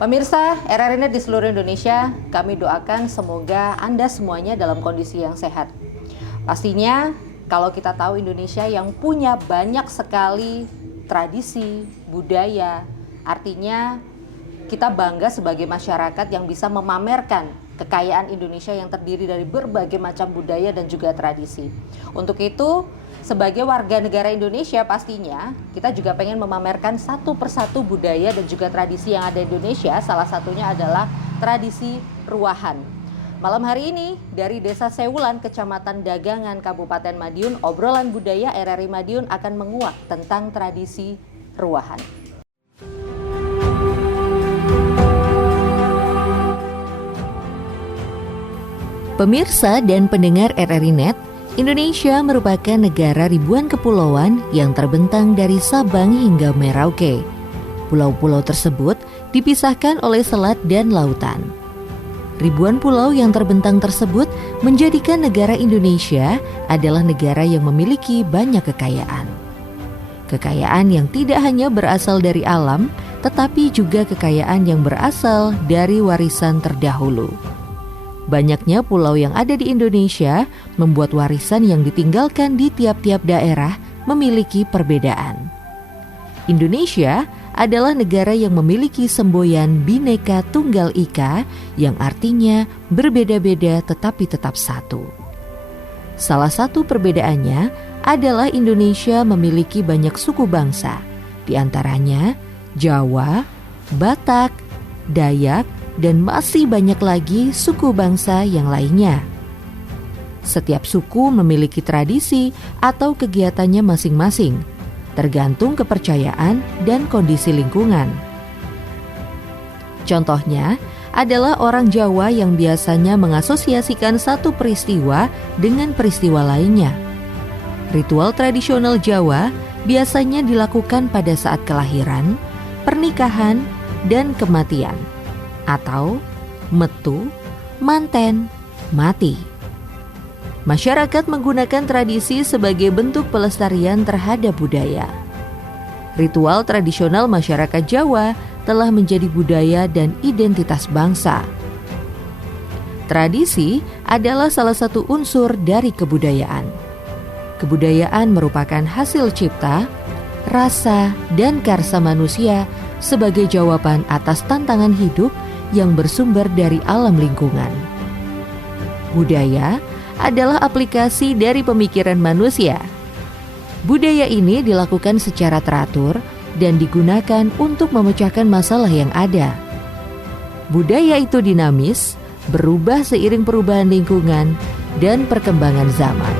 Pemirsa RRI Net di seluruh Indonesia, kami doakan semoga Anda semuanya dalam kondisi yang sehat. Pastinya kalau kita tahu Indonesia yang punya banyak sekali tradisi, budaya, artinya kita bangga sebagai masyarakat yang bisa memamerkan kekayaan Indonesia yang terdiri dari berbagai macam budaya dan juga tradisi. Untuk itu, sebagai warga negara Indonesia pastinya kita juga pengen memamerkan satu persatu budaya dan juga tradisi yang ada di Indonesia. Salah satunya adalah tradisi ruahan. Malam hari ini dari Desa Sewulan, Kecamatan Dagangan, Kabupaten Madiun, obrolan budaya RRI Madiun akan menguak tentang tradisi ruahan. Pemirsa dan pendengar RRI Net, Indonesia merupakan negara ribuan kepulauan yang terbentang dari Sabang hingga Merauke. Pulau-pulau tersebut dipisahkan oleh selat dan lautan. Ribuan pulau yang terbentang tersebut menjadikan negara Indonesia adalah negara yang memiliki banyak kekayaan. Kekayaan yang tidak hanya berasal dari alam, tetapi juga kekayaan yang berasal dari warisan terdahulu. Banyaknya pulau yang ada di Indonesia membuat warisan yang ditinggalkan di tiap-tiap daerah memiliki perbedaan. Indonesia adalah negara yang memiliki semboyan Bhinneka Tunggal Ika yang artinya berbeda-beda tetapi tetap satu. Salah satu perbedaannya adalah Indonesia memiliki banyak suku bangsa, di antaranya Jawa, Batak, Dayak, dan masih banyak lagi suku bangsa yang lainnya. Setiap suku memiliki tradisi atau kegiatannya masing-masing, tergantung kepercayaan dan kondisi lingkungan. Contohnya adalah orang Jawa yang biasanya mengasosiasikan satu peristiwa dengan peristiwa lainnya. Ritual tradisional Jawa biasanya dilakukan pada saat kelahiran, pernikahan, dan kematian, atau metu, manten, mati. Masyarakat menggunakan tradisi sebagai bentuk pelestarian terhadap budaya. Ritual tradisional masyarakat Jawa telah menjadi budaya dan identitas bangsa. Tradisi adalah salah satu unsur dari kebudayaan. Kebudayaan merupakan hasil cipta, rasa, dan karsa manusia sebagai jawaban atas tantangan hidup yang bersumber dari alam lingkungan. Budaya adalah aplikasi dari pemikiran manusia. Budaya ini dilakukan secara teratur dan digunakan untuk memecahkan masalah yang ada. Budaya itu dinamis, berubah seiring perubahan lingkungan dan perkembangan zaman.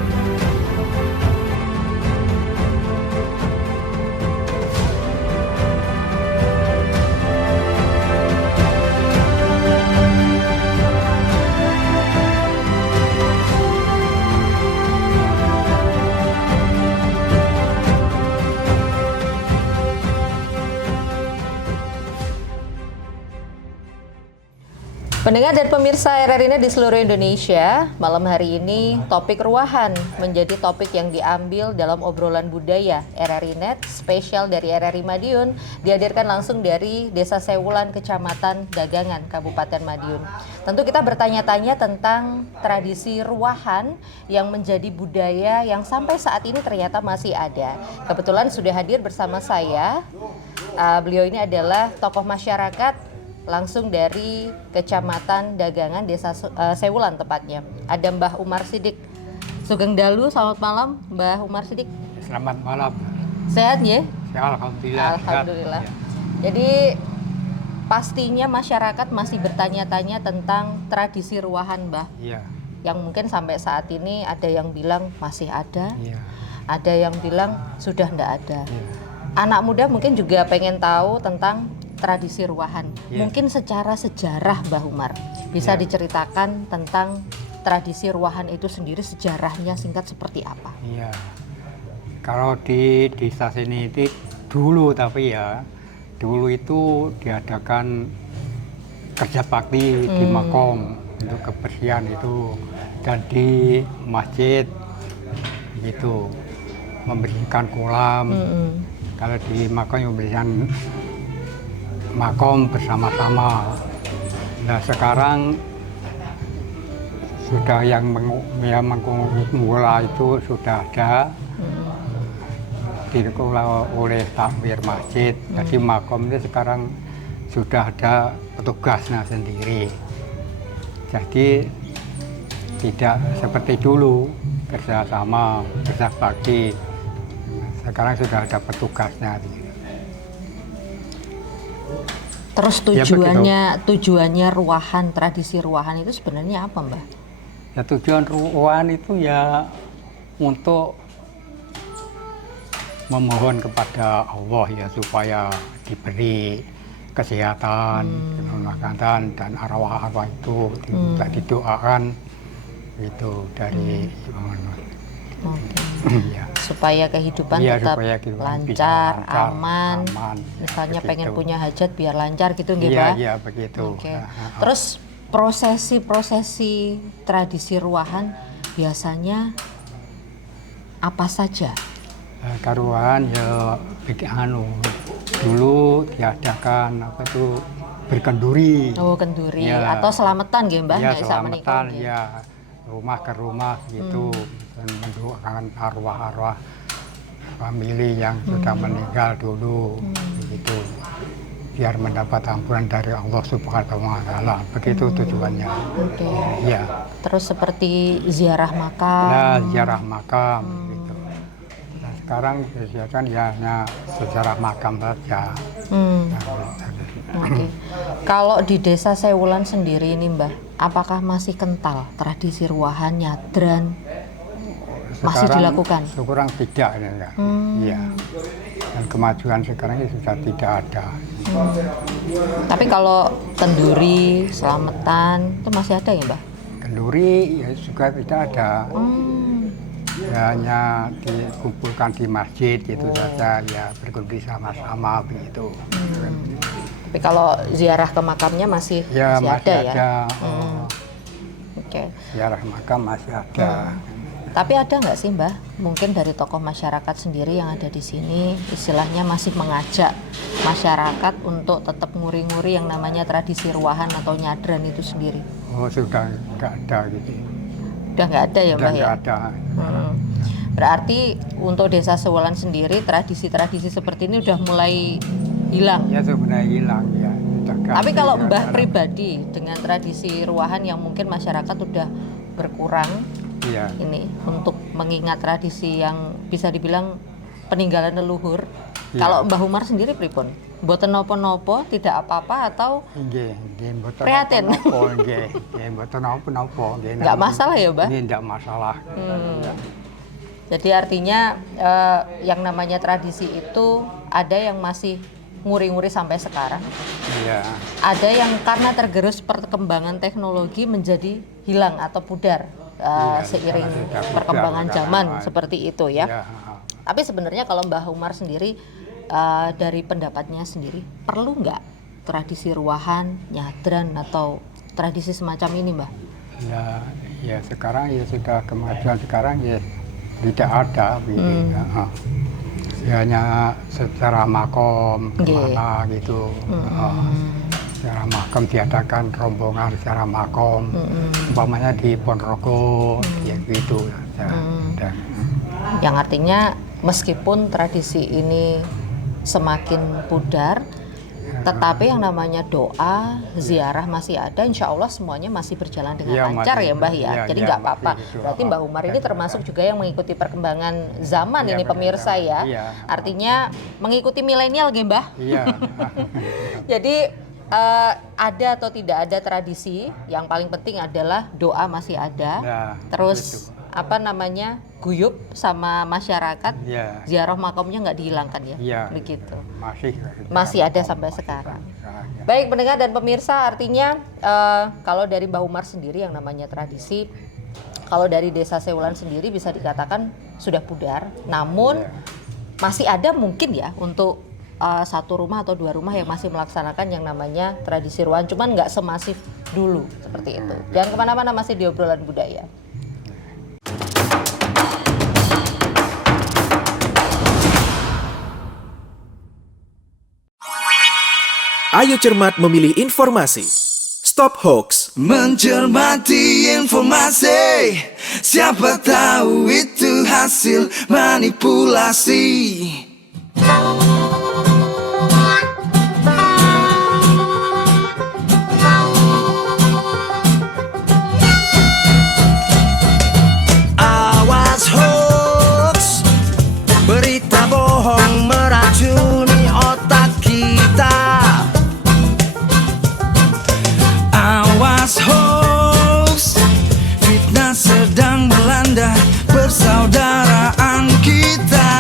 Pendengar dan pemirsa RRI Net di seluruh Indonesia, malam hari ini topik ruahan menjadi topik yang diambil dalam obrolan budaya RRI Net spesial dari RRI Madiun, dihadirkan langsung dari Desa Sewulan, Kecamatan Dagangan, Kabupaten Madiun. Tentu kita bertanya-tanya tentang tradisi ruahan yang menjadi budaya yang sampai saat ini ternyata masih ada. Kebetulan sudah hadir bersama saya, beliau ini adalah tokoh masyarakat langsung dari Kecamatan Dagangan, Desa Sewulan tepatnya. Ada Mbah Umar Sidik. Sugeng Dalu, selamat malam Mbah Umar Sidik. Selamat malam. Sehat ya? Ya, alhamdulillah. Alhamdulillah. Ya. Jadi pastinya masyarakat masih bertanya-tanya tentang tradisi ruahan, Mbah. Iya. Yang mungkin sampai saat ini ada yang bilang masih ada, Iya. ada yang bilang sudah enggak ada. Iya. Anak muda mungkin juga pengen tahu tentang tradisi ruahan. Yeah. Mungkin secara sejarah Mbah Umar bisa Yeah. diceritakan tentang tradisi ruahan itu sendiri, sejarahnya singkat seperti apa? Iya. Kalau di desa sini itu dulu, tapi ya dulu itu diadakan kerja bakti di makom untuk kebersihan itu, dan di masjid gitu membersihkan kolam. Kalau di makom membersihkan makom bersama-sama. Nah sekarang sudah yang mengelola itu sudah ada, dikelola oleh takmir masjid. Jadi makom ini sekarang sudah ada petugasnya sendiri. Jadi tidak seperti dulu kerjasama, kerja bakti. Sekarang sudah ada petugasnya. Terus tujuannya ruahan, tradisi ruahan itu sebenarnya apa, Mbah? Ya tujuan ruahan itu ya untuk memohon kepada Allah ya supaya diberi kesehatan, keselamatan dan arwah-arwah itu diminta didoakan itu dari ya. Supaya kehidupan Iya, tetap supaya kehidupan lancar, bisa lancar, aman. Misalnya begitu. pengen punya hajat biar lancar gitu nggih, Iya, Pak? iya begitu. Oke. Nah, Terus prosesi tradisi ruahan biasanya apa saja? Karuan ya dulu diadakan apa itu berkenduri. Oh, kenduri Ya. atau selamatan nggih, Mbah? Ya Nek sak menika selamatan nggih. ya rumah ke rumah gitu dan mendoakan arwah-arwah famili yang sudah meninggal dulu begitu biar mendapat ampunan dari Allah Subhanahu wa taala. Begitu tujuannya. Oke. Ya. Terus seperti ziarah makam. Nah, ziarah makam gitu. Nah, sekarang disediakan ya hanya sejarah makam saja. Oke. Kalau di Desa Sewulan sendiri ini, Mbah, apakah masih kental tradisi ruahan, nyadran? Masih dilakukan? Sekarang tidak ini ya. Iya. Dan kemajuan sekarang ini sudah tidak ada. Tapi kalau kenduri, selamatan itu masih ada ya, Mbah? Kenduri ya juga tidak ada. Ya, hanya dikumpulkan di masjid gitu saja ya berkumpul sama-sama begitu. Tapi kalau ziarah ke makamnya masih Ya masih ada ya? ada. Oke. Ziarah makam masih ada. Tapi ada nggak sih, Mbah, mungkin dari tokoh masyarakat sendiri yang ada di sini, istilahnya masih mengajak masyarakat untuk tetap nguri-nguri yang namanya tradisi ruahan atau nyadran itu sendiri? Oh sudah nggak ada gitu. Udah nggak ada ya, Sudah Mbah ya? nggak ada. Berarti untuk Desa Sewulan sendiri tradisi-tradisi seperti ini udah mulai hilang. Ya sebenarnya hilang ya. Sudah Tapi ganti kalau ya, Mbah dalam- pribadi dengan tradisi ruahan yang mungkin masyarakat udah berkurang Iya. ini untuk mengingat tradisi yang bisa dibilang peninggalan leluhur. Iya. Kalau Mbah Umar sendiri pripun? Mboten nopo-nopo, tidak apa-apa atau Nggih, nggih mboten Prihatin. napa-napa, nggih. Nggih mboten napa-napa, nggih. nggak masalah ya, Mbah? Nggih, nggak masalah. Jadi artinya yang namanya tradisi itu ada yang masih nguri-nguri sampai sekarang. Iya. Ada yang karena tergerus perkembangan teknologi menjadi hilang atau pudar Iya, seiring sudah pudar, perkembangan sudah zaman lama. seperti itu ya. Iya. Tapi sebenarnya kalau Mbah Umar sendiri dari pendapatnya sendiri perlu nggak tradisi ruahan, nyadran atau tradisi semacam ini, Mbah? Ya, ya sekarang ya sudah kemajuan sekarang ya tidak ada begitu. Ya, hanya secara makom kemana gitu. Secara makom diadakan rombongan secara makom. Umpamanya di Ponorogo ya gitu. Dan, Yang artinya meskipun tradisi ini semakin pudar, tetapi yang namanya doa, ziarah masih ada, insya Allah semuanya masih berjalan dengan Iya, lancar masih, ya, Mbah ya. iya, Jadi iya, nggak apa-apa. masih gitu. Berarti Mbah Umar ini termasuk juga yang mengikuti perkembangan zaman Iya, ini benar, pemirsa ya. iya. Artinya mengikuti milenial, nggih, Mbah. iya. Jadi ada atau tidak ada tradisi, yang paling penting adalah doa masih ada. Nah, Terus apa namanya, guyup sama masyarakat, Iya. ziarah makamnya nggak dihilangkan ya, Iya. begitu. Masih Masih ada sampai sekarang. ya. Baik pendengar dan pemirsa, artinya kalau dari Mbah Umar sendiri yang namanya tradisi, kalau dari Desa Sewulan sendiri bisa dikatakan sudah pudar, namun masih ada mungkin ya untuk satu rumah atau dua rumah yang masih melaksanakan yang namanya tradisi ruahan, cuman nggak semasif dulu seperti itu. Jangan kemana-mana, masih di obrolan budaya. Ayo cermat memilih informasi. Stop hoax. Mencermati informasi, siapa tahu itu hasil manipulasi. Awas hoax, berita bohong meracuni otak kita. Awas hoax, fitnah sedang melanda persaudaraan kita.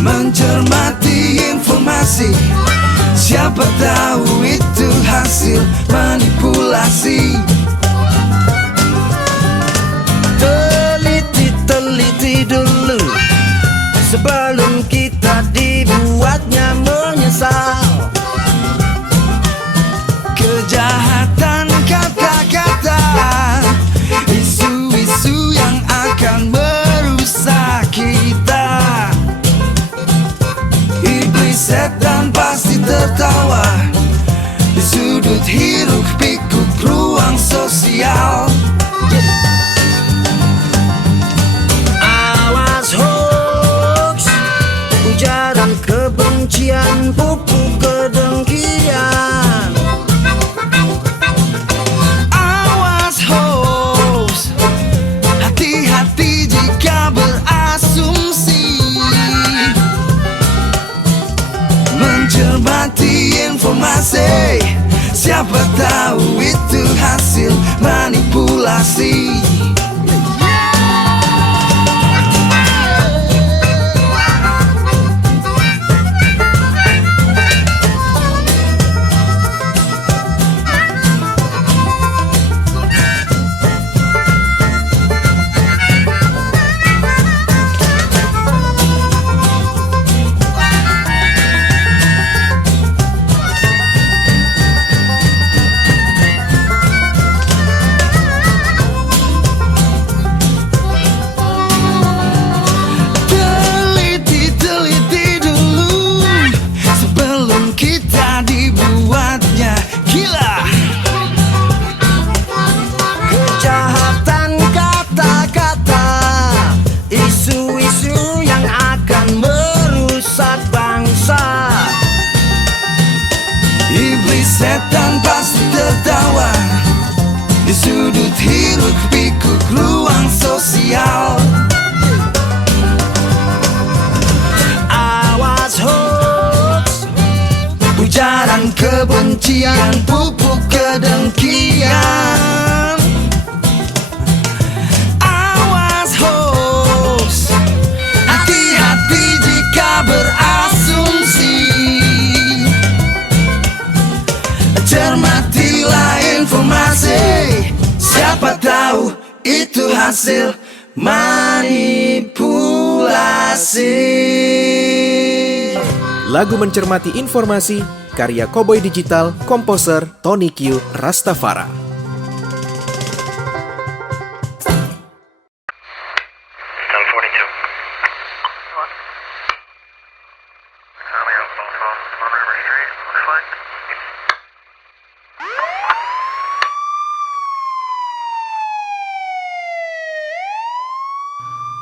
Mencermati informasi, siapa tahu itu hasil manipulasi. Teliti dulu sebelum kita dibuatnya menyesal. Kejahatan kata-kata, isu-isu yang akan merusak kita. Iblis setan pasti tertawa di sudut hiruk pikuk ruang sosial. Awas hoax, ujaran kebencian, pupuk kedengkian. Awas hoax, hati-hati jika berasumsi. Mencermati informasi, siapa tahu itu hasil manipulasi. Teliti dulu sebelum kita dibuatnya gila. Kejahatan kata-kata, isu-isu yang akan merusak bangsa. Iblis setan pasti tertawa di sudut hiruk pikuk ruang sosial. Awas hoax, ujaran kebencian, pupuk kedengkian. Awas hoax, hati-hati jika berasumsi. Cermatilah informasi, siapa tahu itu hasil manipulasi. Lagu Mencermati Informasi, karya Cowboy Digital, komposer Tony Q Rastafara.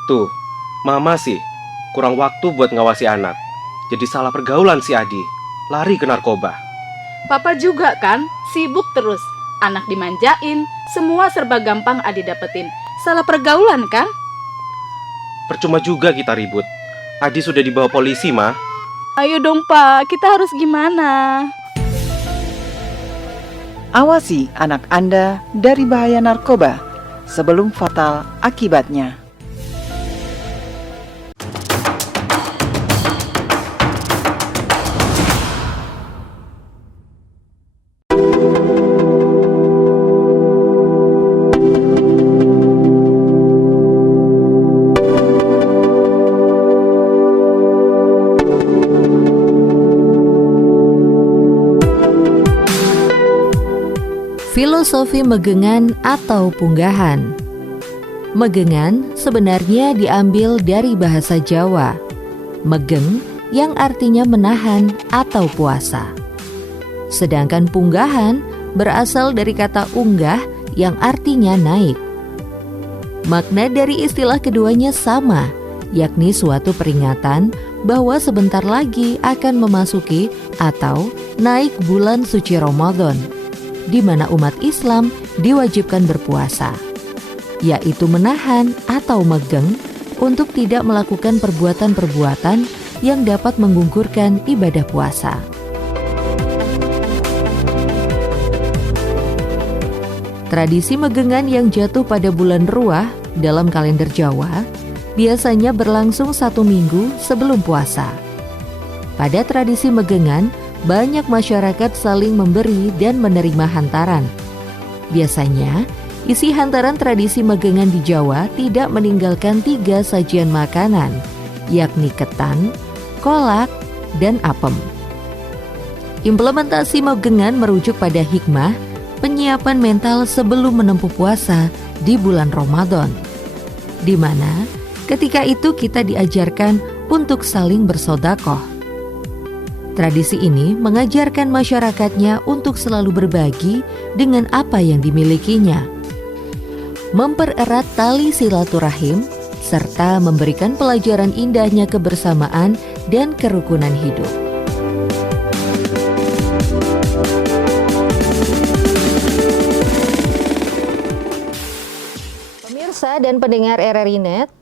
Tuh, mama sih kurang waktu buat ngawasi anak. Jadi salah pergaulan si Adi, lari ke narkoba. Papa juga kan, sibuk terus. Anak dimanjain, semua serba gampang Adi dapetin. Salah pergaulan kan? Percuma juga kita ribut. Adi sudah dibawa polisi, Ma. Ayo dong Pak, kita harus gimana? Awasi anak Anda dari bahaya narkoba sebelum fatal akibatnya. Filosofi megengan atau punggahan. Megengan sebenarnya diambil dari bahasa Jawa. Megeng yang artinya menahan atau puasa. Sedangkan punggahan berasal dari kata unggah yang artinya naik. Makna dari istilah keduanya sama, yakni suatu peringatan bahwa sebentar lagi akan memasuki atau naik bulan suci Ramadan, di mana umat Islam diwajibkan berpuasa, yaitu menahan atau megeng untuk tidak melakukan perbuatan-perbuatan yang dapat menggugurkan ibadah puasa. Tradisi megengan yang jatuh pada bulan Ruah dalam kalender Jawa biasanya berlangsung 1 minggu sebelum puasa. Pada tradisi megengan, banyak masyarakat saling memberi dan menerima hantaran. Biasanya, isi hantaran tradisi megengan di Jawa tidak meninggalkan 3 sajian makanan, yakni ketan, kolak, dan apem. Implementasi megengan merujuk pada hikmah penyiapan mental sebelum menempuh puasa di bulan Ramadan, di mana ketika itu kita diajarkan untuk saling bersedekah. Tradisi ini mengajarkan masyarakatnya untuk selalu berbagi dengan apa yang dimilikinya, mempererat tali silaturahim, serta memberikan pelajaran indahnya kebersamaan dan kerukunan hidup. Pemirsa dan pendengar RRI Net,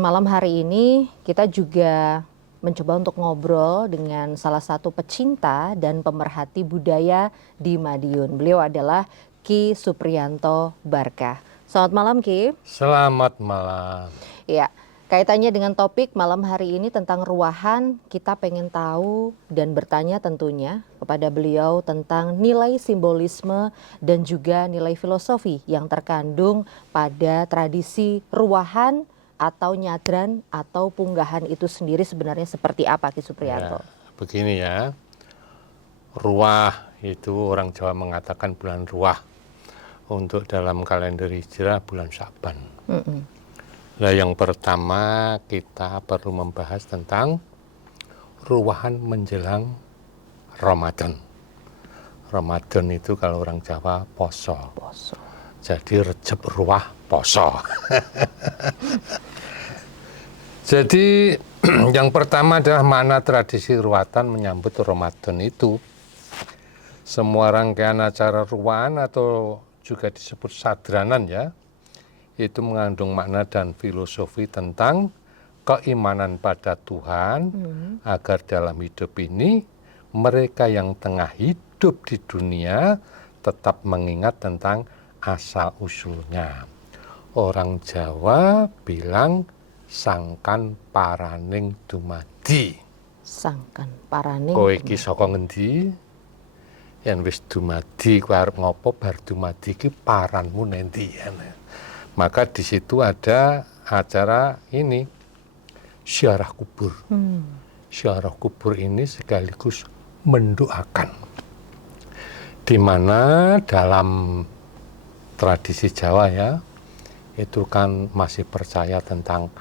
malam hari ini kita juga mencoba untuk ngobrol dengan salah satu pecinta dan pemerhati budaya di Madiun. Beliau adalah Ki Supriyanto Barkah. Selamat malam, Ki. Selamat malam. Ya, kaitannya dengan topik malam hari ini tentang ruahan, kita pengen tahu dan bertanya tentunya kepada beliau tentang nilai simbolisme dan juga nilai filosofi yang terkandung pada tradisi ruahan atau nyadran atau punggahan itu sendiri sebenarnya seperti apa, Ki Supriyanto? Ya, begini ya, ruah itu orang Jawa mengatakan bulan ruah. Untuk dalam kalender hijrah bulan Syaban. Nah, yang pertama kita perlu membahas tentang ruahan menjelang Ramadan. Ramadan itu kalau orang Jawa poso. Jadi Recep ruah poso. Jadi yang pertama adalah makna tradisi ruatan menyambut Ramadan itu. Semua rangkaian acara ruahan atau juga disebut sadranan ya, itu mengandung makna dan filosofi tentang keimanan pada Tuhan, agar dalam hidup ini mereka yang tengah hidup di dunia tetap mengingat tentang asal-usulnya. Orang Jawa bilang sangkan paraning dumadi. Sangkan paraning. Kowe iki saka ngendi? Yang wis dumadi kowe arep ngopo bar dumadi iki paranmu nendi. Maka di situ ada acara ini ziarah kubur. Ziarah kubur ini sekaligus mendoakan. Di mana dalam tradisi Jawa ya, itu kan masih percaya tentang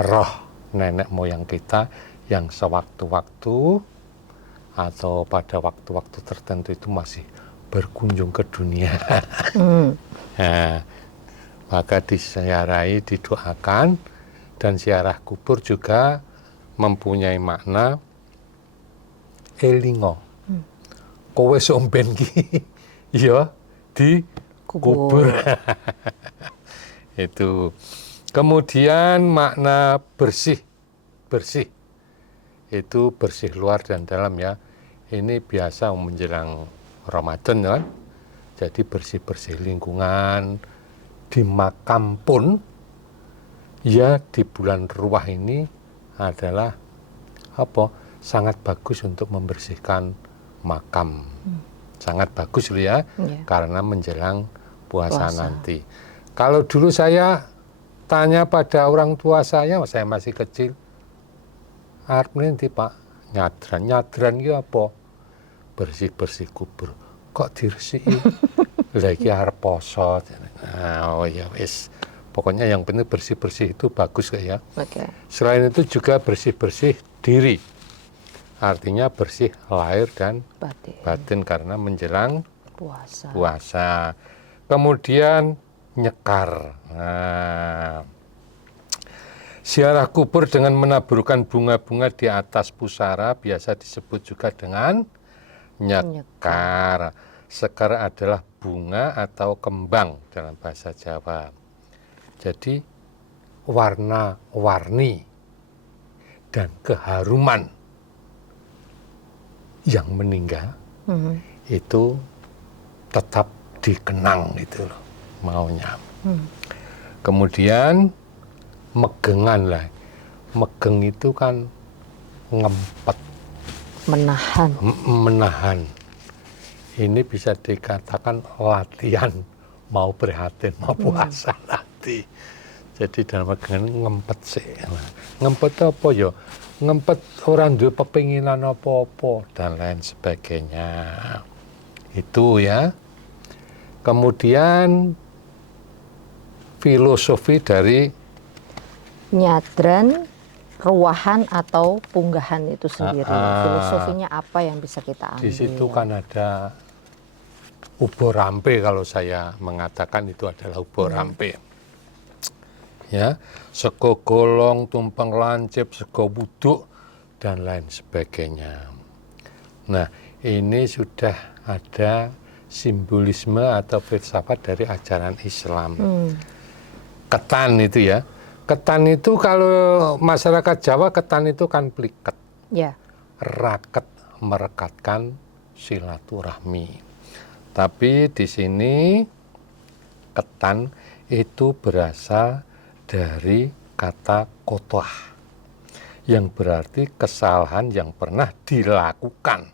roh nenek moyang kita yang sewaktu-waktu atau pada waktu-waktu tertentu itu masih berkunjung ke dunia. Nah, maka disiarai, didoakan, dan ziarah kubur juga mempunyai makna elingo. Kowe somben ki ya di kubur. Itu. Kemudian makna bersih. Itu bersih luar dan dalam ya. Ini biasa menjelang Ramadan kan. Jadi bersih-bersih lingkungan. Di makam pun ya di bulan ruah ini adalah sangat bagus untuk membersihkan makam. Sangat bagus loh ya. Karena menjelang puasa nanti. Kalau dulu saya tanya pada orang tua saya masih kecil, arep nanti Pak, nyadran itu apa? Bersih-bersih kubur. Kok diresiki? Lagi arep poso. Nah, oh ya wis. Pokoknya yang penting bersih-bersih itu bagus ya. Okay. Selain itu juga bersih-bersih diri. artinya bersih lahir dan Batin. batin karena menjelang Puasa. puasa. Kemudian nyekar. Nah, ziarah kubur dengan menaburkan bunga-bunga di atas pusara biasa disebut juga dengan nyekar. Sekar adalah bunga atau kembang dalam bahasa Jawa. Jadi warna-warni dan keharuman yang meninggal itu tetap dikenang itu loh maunya. Kemudian megengan lah. Megeng itu kan ngempet, Menahan. menahan. Ini bisa dikatakan latihan mau prihatin, mau puasa nanti. Jadi dalam megengan ngempet sih. Ngempet apa ya? Ngempet orang duwe pepinginan apa-apa dan lain sebagainya. Itu ya. Kemudian filosofi dari Nyadran, ruahan atau punggahan itu sendiri. Filosofinya apa yang bisa kita ambil? di situ kan ada ubo rampe, kalau saya mengatakan itu adalah ubo rampe. Ya, sego golong, tumpeng lancip, sego wuduk dan lain sebagainya. Nah, ini sudah ada simbolisme atau filsafat dari ajaran Islam. Ketan itu ya. Ketan itu kalau masyarakat Jawa, ketan itu kan pliket. Ya. Raket, merekatkan silaturahmi. Tapi di sini ketan itu berasal dari kata kotoah yang berarti kesalahan yang pernah dilakukan.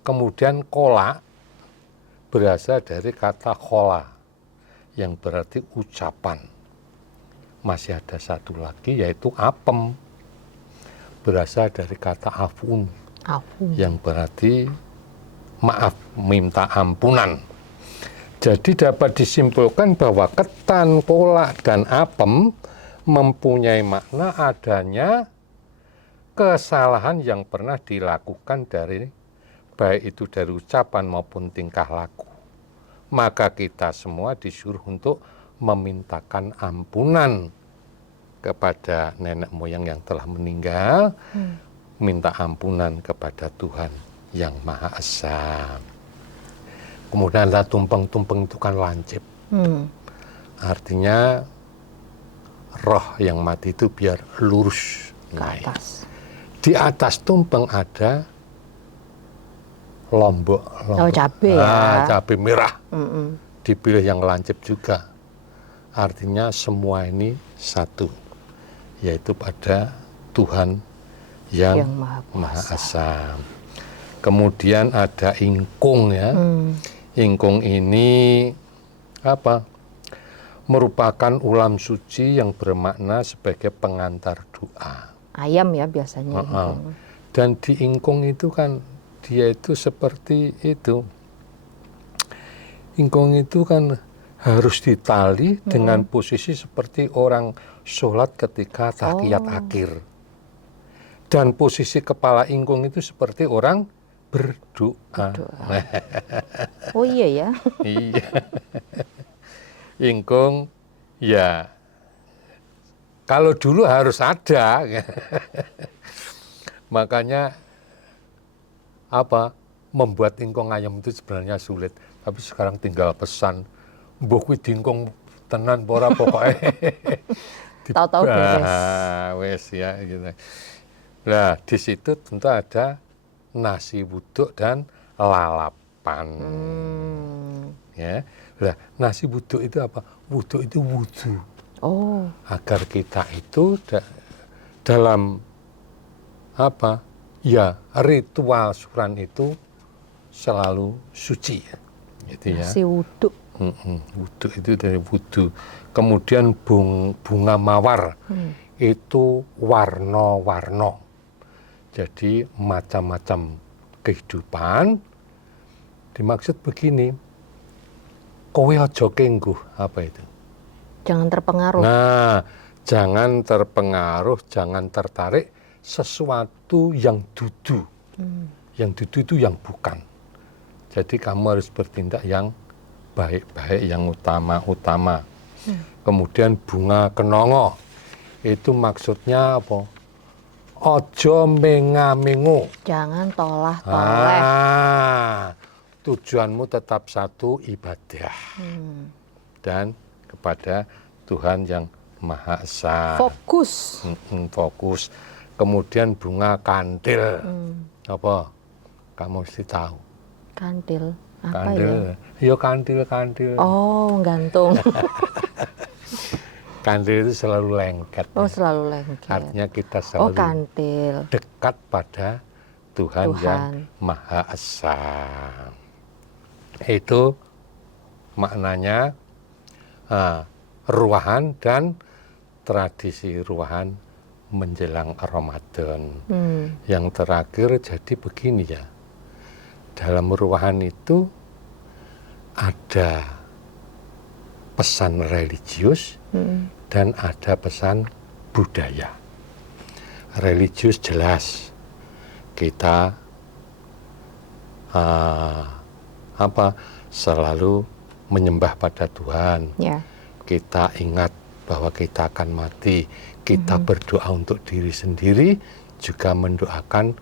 Kemudian kola berasal dari kata khola yang berarti ucapan. Masih ada satu lagi yaitu apem, berasal dari kata afun yang berarti maaf, minta ampunan. Jadi dapat disimpulkan bahwa ketan, kolak, dan apem mempunyai makna adanya kesalahan yang pernah dilakukan dari baik itu dari ucapan maupun tingkah laku. Maka kita semua disuruh untuk memintakan ampunan kepada nenek moyang yang telah meninggal, minta ampunan kepada Tuhan yang Maha Esa. Kemudian ada tumpeng-tumpeng itu kan lancip. Artinya roh yang mati itu biar lurus naik. Di atas tumpeng ada lombok. Oh, cabai ya. Cabai merah. Dipilih yang lancip juga. Artinya semua ini satu, yaitu pada Tuhan yang Maha Esa. Kemudian ada ingkung ya. Ingkung ini apa? Merupakan ulam suci yang bermakna sebagai pengantar doa. Ayam ya biasanya. Ingkung. Dan di ingkung itu kan dia itu seperti itu. Ingkung itu kan harus ditali dengan posisi seperti orang sholat ketika tahiyat akhir. Dan posisi kepala ingkung itu seperti orang berdoa. Oh iya ya. Iya. Ingkung ya kalau dulu harus ada. Makanya apa? Membuat ingkung ayam itu sebenarnya sulit. Tapi sekarang tinggal pesan, mbok kuwi dingkung tenan ora pokoke. Tahu-tahu beres. Wes ya gitu. Nah, di situ tentu ada nasi wuduk dan lalapan. Ya. Nah, nasi wuduk itu apa? Wuduk itu wudu. Oh. Agar kita itu dalam apa? Ya, ritual syukuran itu selalu suci. Gitu ya. Nasi wuduk. Wuduk itu dari wudu. Kemudian bunga mawar itu warna-warna. Jadi macam-macam kehidupan. Dimaksud begini, kowe aja kengguh, apa itu? Jangan terpengaruh. Nah, jangan terpengaruh, jangan tertarik sesuatu yang dudu. Yang dudu itu yang bukan. Jadi kamu harus bertindak yang baik-baik, yang utama-utama. Kemudian bunga kenongo, itu maksudnya apa? Ojo menga-mengo. Jangan tolah-toleh. Tujuanmu tetap satu, ibadah. Dan kepada Tuhan yang Maha Esa. Fokus. Fokus. Kemudian bunga kandil. Apa? Kamu mesti tahu. Kandil. Apa Kandil. ya? Yo kandil. Oh, gantung. Kandil itu selalu lengket. Oh, selalu lengket. Artinya kita Oh, selalu kantil. dekat pada Tuhan yang Tuhan. Maha Esa. Itu maknanya ruahan dan tradisi ruahan menjelang Ramadan. Yang terakhir jadi begini ya. Dalam ruahan itu ada pesan religius dan ada pesan budaya. Religius jelas kita selalu menyembah pada Tuhan. Ya. Kita ingat bahwa kita akan mati. Kita berdoa untuk diri sendiri, juga mendoakan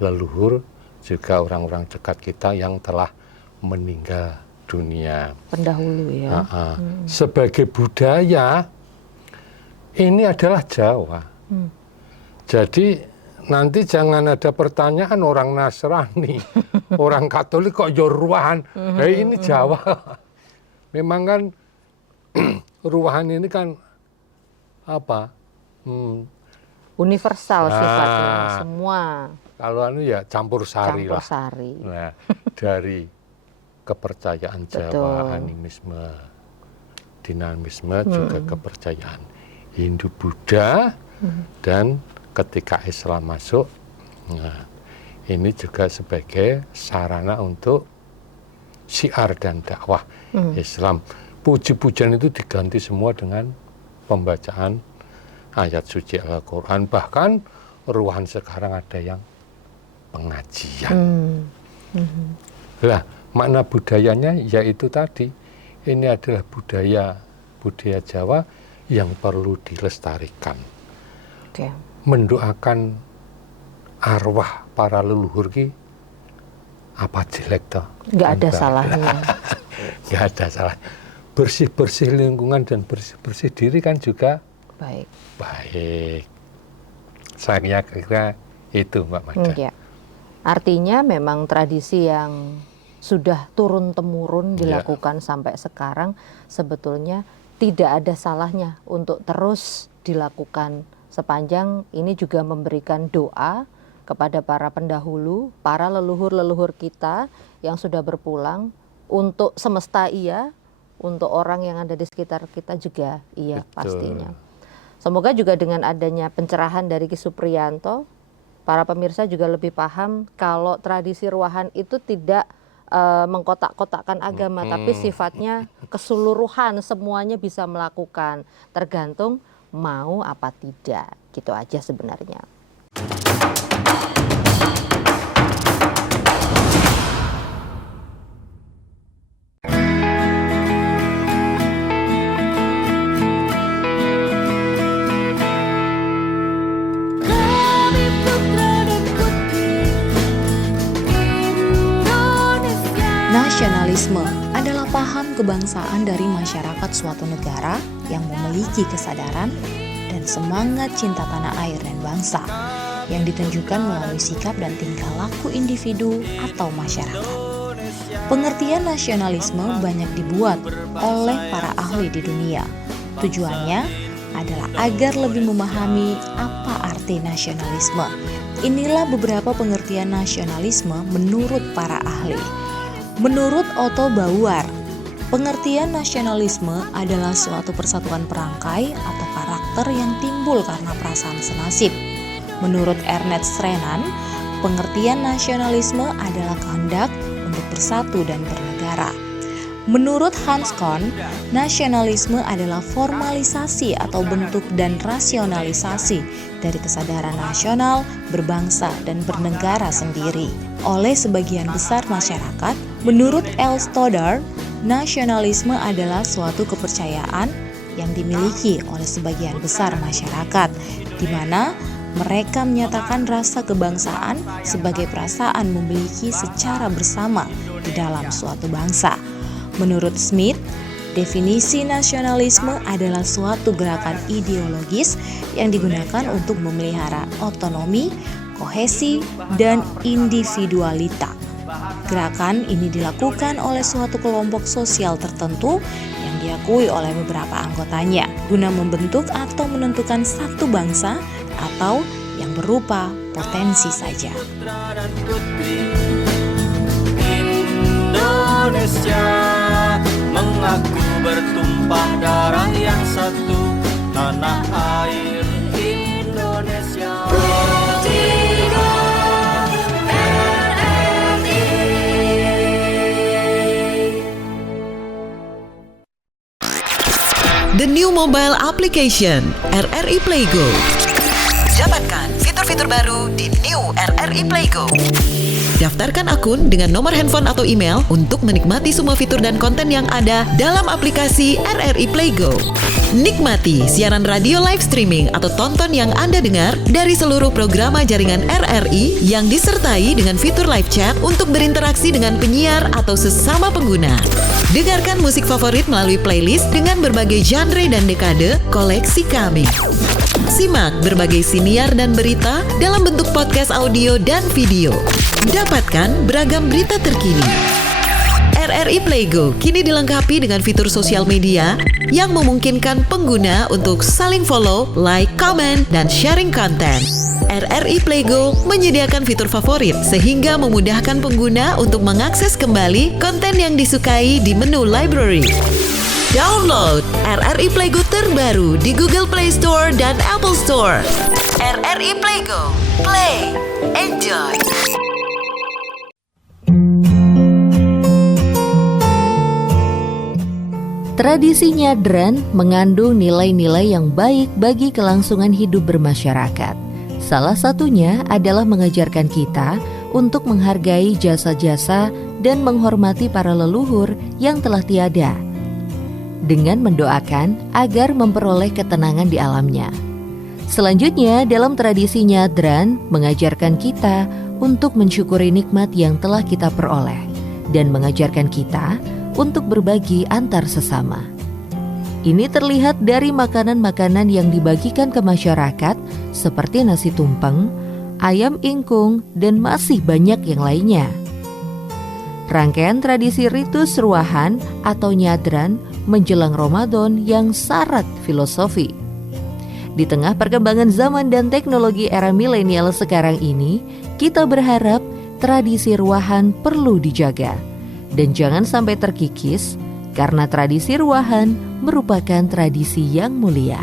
leluhur, juga orang-orang dekat kita yang telah meninggal dunia. Pendahulu ya. Sebagai budaya, ini adalah Jawa. Jadi nanti jangan ada pertanyaan orang Nasrani, orang Katolik kok ruahan. Ini Jawa. Memang kan ruahan ini kan apa? Universal sifatnya, semua. Kalau ya campur sari Campur lah. sari. Nah, dari kepercayaan Jawa, animisme, dinamisme, juga kepercayaan Hindu Buddha, dan ketika Islam masuk, nah, ini juga sebagai sarana untuk syiar dan dakwah Islam. Puji-pujian itu diganti semua dengan pembacaan ayat suci Al-Quran. Bahkan ruahan sekarang ada yang pengajian. Lah, makna budayanya yaitu tadi, ini adalah budaya Jawa yang perlu dilestarikan. Mendoakan arwah para leluhur ki apa jelek toh? Nggak ada salahnya. Nggak ada salah. Bersih-bersih lingkungan dan bersih-bersih diri kan juga baik. Saya kira itu Mbak Mada. Ya. Artinya memang tradisi yang sudah turun-temurun dilakukan sampai sekarang sebetulnya tidak ada salahnya untuk terus dilakukan sepanjang ini juga memberikan doa kepada para pendahulu, para leluhur-leluhur kita yang sudah berpulang, untuk semesta iya, untuk orang yang ada di sekitar kita juga iya. Betul. Pastinya. Semoga juga dengan adanya pencerahan dari Ki Supriyanto, para pemirsa juga lebih paham kalau tradisi ruahan itu tidak mengkotak-kotakkan agama, tapi sifatnya keseluruhan, semuanya bisa melakukan, tergantung mau apa tidak, gitu aja sebenarnya. Nasionalisme adalah paham kebangsaan dari masyarakat suatu negara yang memiliki kesadaran dan semangat cinta tanah air dan bangsa yang ditunjukkan melalui sikap dan tingkah laku individu atau masyarakat. Pengertian nasionalisme banyak dibuat oleh para ahli di dunia. Tujuannya adalah agar lebih memahami apa arti nasionalisme. Inilah beberapa pengertian nasionalisme menurut para ahli. Menurut Otto Bauer, pengertian nasionalisme adalah suatu persatuan perangkai atau karakter yang timbul karena perasaan senasib. Menurut Ernest Renan, pengertian nasionalisme adalah kehendak untuk bersatu dan bernegara. Menurut Hans Kohn, nasionalisme adalah formalisasi atau bentuk dan rasionalisasi dari kesadaran nasional, berbangsa, dan bernegara sendiri oleh sebagian besar masyarakat. Menurut L. Stoddard, nasionalisme adalah suatu kepercayaan yang dimiliki oleh sebagian besar masyarakat, di mana mereka menyatakan rasa kebangsaan sebagai perasaan memiliki secara bersama di dalam suatu bangsa. Menurut Smith, definisi nasionalisme adalah suatu gerakan ideologis yang digunakan untuk memelihara otonomi, kohesi, dan individualita. Gerakan ini dilakukan oleh suatu kelompok sosial tertentu yang diakui oleh beberapa anggotanya guna membentuk atau menentukan satu bangsa atau yang berupa potensi saja. Indonesia mengaku bertumpah darah yang satu, tanah air Indonesia. The new mobile application RRI Playgo. Dapatkan fitur-fitur baru di New RRI Playgo. Daftarkan akun dengan nomor handphone atau email untuk menikmati semua fitur dan konten yang ada dalam aplikasi RRI Playgo. Nikmati siaran radio live streaming atau tonton yang Anda dengar dari seluruh programa jaringan RRI yang disertai dengan fitur live chat untuk berinteraksi dengan penyiar atau sesama pengguna. Dengarkan musik favorit melalui playlist dengan berbagai genre dan dekade koleksi kami. Simak berbagai siniar dan berita dalam bentuk podcast audio dan video. Dapatkan beragam berita terkini. RRI Playgo kini dilengkapi dengan fitur sosial media yang memungkinkan pengguna untuk saling follow, like, comment, dan sharing konten. RRI Playgo menyediakan fitur favorit sehingga memudahkan pengguna untuk mengakses kembali konten yang disukai di menu library. Download RRI Playgo terbaru di Google Play Store dan Apple Store. RRI Playgo, play, enjoy. Tradisi nyadran mengandung nilai-nilai yang baik bagi kelangsungan hidup bermasyarakat. Salah satunya adalah mengajarkan kita untuk menghargai jasa-jasa dan menghormati para leluhur yang telah tiada, dengan mendoakan agar memperoleh ketenangan di alamnya. Selanjutnya, dalam tradisi nyadran mengajarkan kita untuk mensyukuri nikmat yang telah kita peroleh dan mengajarkan kita untuk berbagi antar sesama. Ini terlihat dari makanan-makanan yang dibagikan ke masyarakat seperti nasi tumpeng, ayam ingkung, dan masih banyak yang lainnya. Rangkaian tradisi ritus ruahan atau nyadran menjelang Ramadan yang syarat filosofi. Di tengah perkembangan zaman dan teknologi era milenial sekarang ini, kita berharap tradisi ruahan perlu dijaga dan jangan sampai terkikis, karena tradisi ruahan merupakan tradisi yang mulia.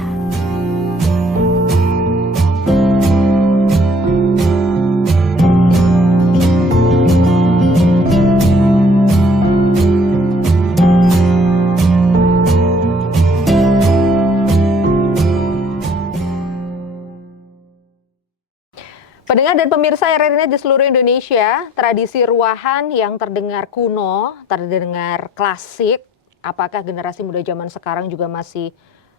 Pendengar dan pemirsa RRI di seluruh Indonesia, tradisi ruahan yang terdengar kuno, terdengar klasik, apakah generasi muda zaman sekarang juga masih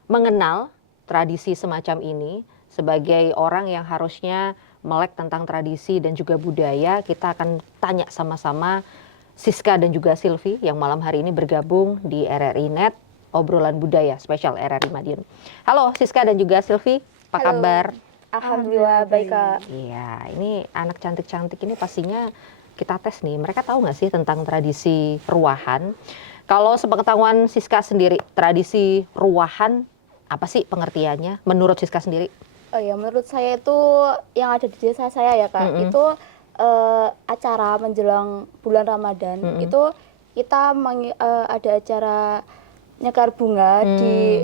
mengenal tradisi semacam ini? Sebagai orang yang harusnya melek tentang tradisi dan juga budaya, kita akan tanya sama-sama Siska dan juga Silvi yang malam hari ini bergabung di RRI Net, obrolan budaya spesial RRI Madiun. Halo Siska dan juga Silvi, apa kabar? Alhamdulillah baik Kak. Iya, ini anak cantik-cantik ini pastinya kita tes nih. Mereka tahu nggak sih tentang tradisi ruahan? Kalau sepengetahuan Siska sendiri, tradisi ruahan apa sih pengertiannya menurut Siska sendiri? Oh ya, menurut saya itu yang ada di desa saya ya Kak, itu acara menjelang bulan Ramadan. Itu kita ada acara nyekar bunga di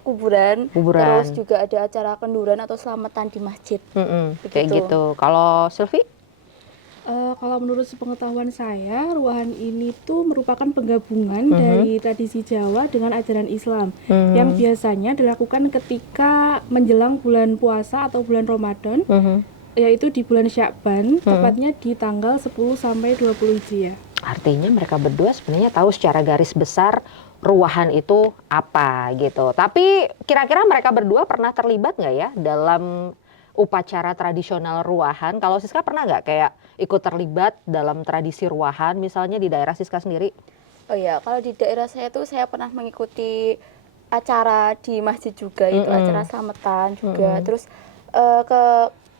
kuburan, terus juga ada acara kenduran atau selamatan di masjid. Kayak gitu. Kalau Silvi? Kalau menurut sepengetahuan saya, ruahan ini tuh merupakan penggabungan dari tradisi Jawa dengan ajaran Islam yang biasanya dilakukan ketika menjelang bulan puasa atau bulan Ramadan, yaitu di bulan Sya'ban, tepatnya di tanggal 10 sampai 20 Hijriah. Artinya mereka berdua sebenarnya tahu secara garis besar ruahan itu apa gitu. Tapi kira-kira mereka berdua pernah terlibat nggak ya dalam upacara tradisional ruahan? Kalau Siska pernah nggak kayak ikut terlibat dalam tradisi ruahan misalnya di daerah Siska sendiri? Oh ya, kalau di daerah saya tuh saya pernah mengikuti acara di masjid juga, itu acara selamatan juga. Terus ke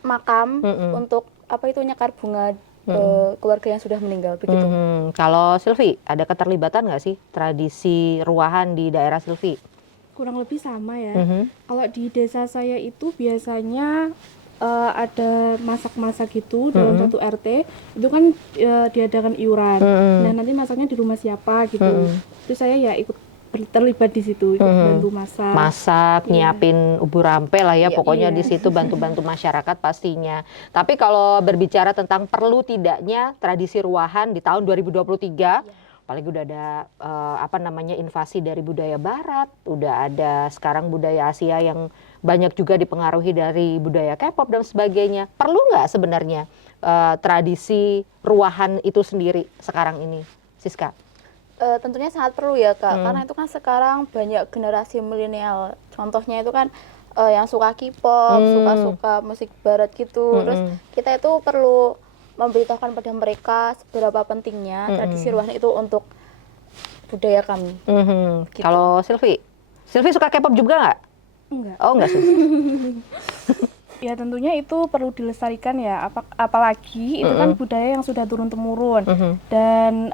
makam untuk apa itu nyekar bunga ke keluarga yang sudah meninggal begitu. Kalau Silvi, ada keterlibatan nggak sih tradisi ruahan di daerah Silvi? Kurang lebih sama ya. Kalau di desa saya itu biasanya ada masak-masak gitu dalam satu RT, itu kan diadakan iuran. Nah nanti masaknya di rumah siapa gitu. Terus saya ya ikut terlibat di situ, ikut bantu masak. Masak, nyiapin ubu rampe lah ya, pokoknya di situ bantu-bantu masyarakat pastinya. Tapi kalau berbicara tentang perlu tidaknya tradisi ruahan di tahun 2023, apalagi udah ada invasi dari budaya Barat, udah ada sekarang budaya Asia yang banyak juga dipengaruhi dari budaya K-pop dan sebagainya. Perlu nggak sebenarnya tradisi ruahan itu sendiri sekarang ini, Siska? Tentunya sangat perlu ya Kak, karena itu kan sekarang banyak generasi milenial. Contohnya itu kan yang suka K-pop, suka musik Barat gitu. Terus kita itu perlu memberitahukan pada mereka seberapa pentingnya tradisi ruahan itu untuk budaya kami. Gitu. Kalau Silvi suka K-pop juga nggak? Enggak. Oh enggak sih. Ya tentunya itu perlu dilestarikan ya, apalagi itu kan budaya yang sudah turun-temurun dan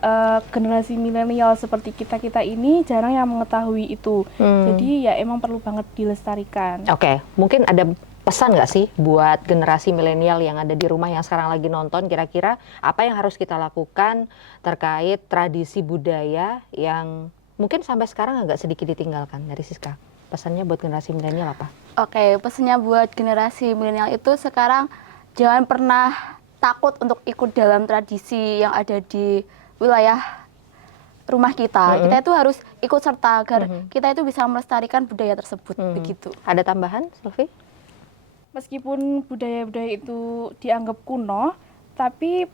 generasi milenial seperti kita ini jarang yang mengetahui itu. Jadi ya emang perlu banget dilestarikan. Oke, mungkin ada pesan nggak sih buat generasi milenial yang ada di rumah yang sekarang lagi nonton, kira-kira apa yang harus kita lakukan terkait tradisi budaya yang mungkin sampai sekarang agak sedikit ditinggalkan? Dari Siska, pesannya buat generasi milenial apa? Oke, pesannya buat generasi milenial itu sekarang jangan pernah takut untuk ikut dalam tradisi yang ada di wilayah rumah kita. Kita itu harus ikut serta agar kita itu bisa melestarikan budaya tersebut. Begitu. Ada tambahan, Silvi? Meskipun budaya-budaya itu dianggap kuno, tapi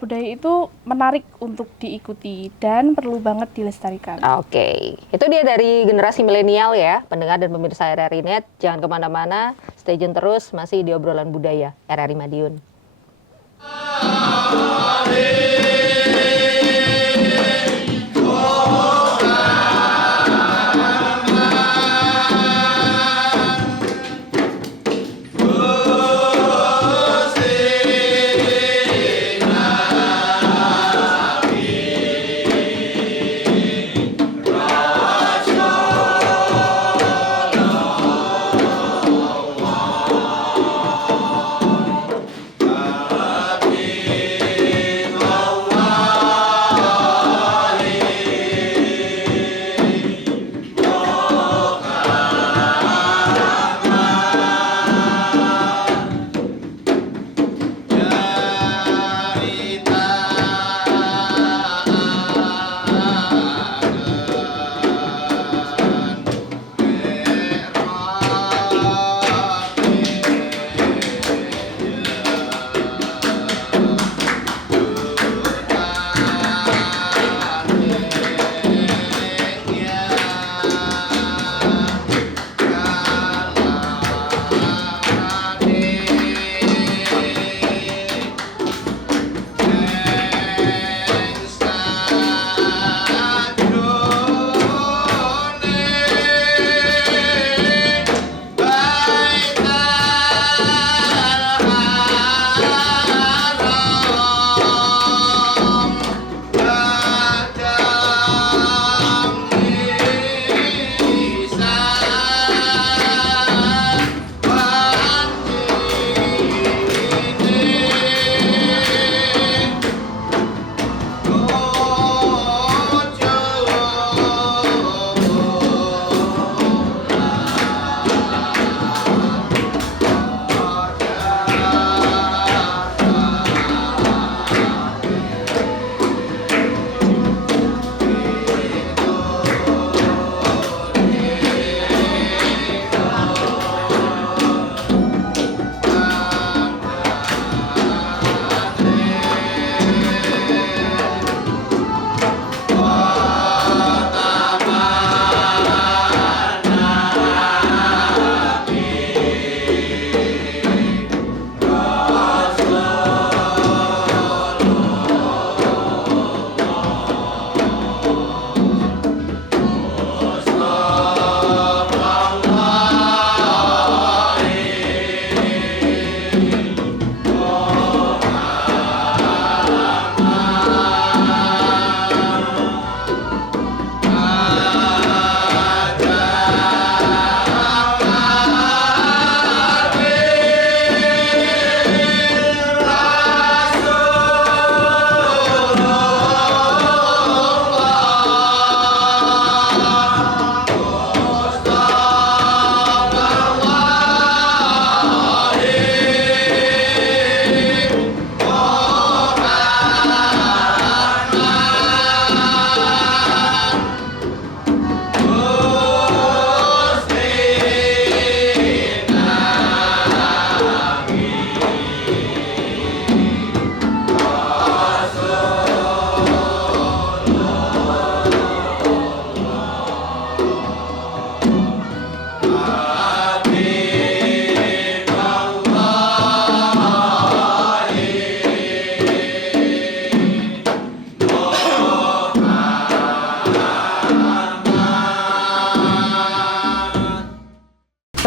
budaya itu menarik untuk diikuti dan perlu banget dilestarikan. Oke, itu dia dari generasi milenial ya, pendengar dan pemirsa RRI Net. Jangan kemana-mana, stay tune terus, masih di obrolan budaya RRI Madiun.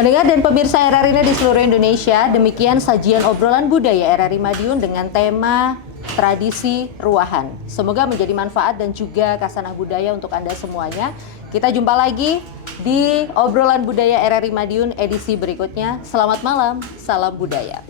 Pendengar dan pemirsa RRI Net di seluruh Indonesia, demikian sajian obrolan budaya RRI Madiun dengan tema tradisi ruahan. Semoga menjadi manfaat dan juga khasanah budaya untuk Anda semuanya. Kita jumpa lagi di obrolan budaya RRI Madiun edisi berikutnya. Selamat malam, salam budaya.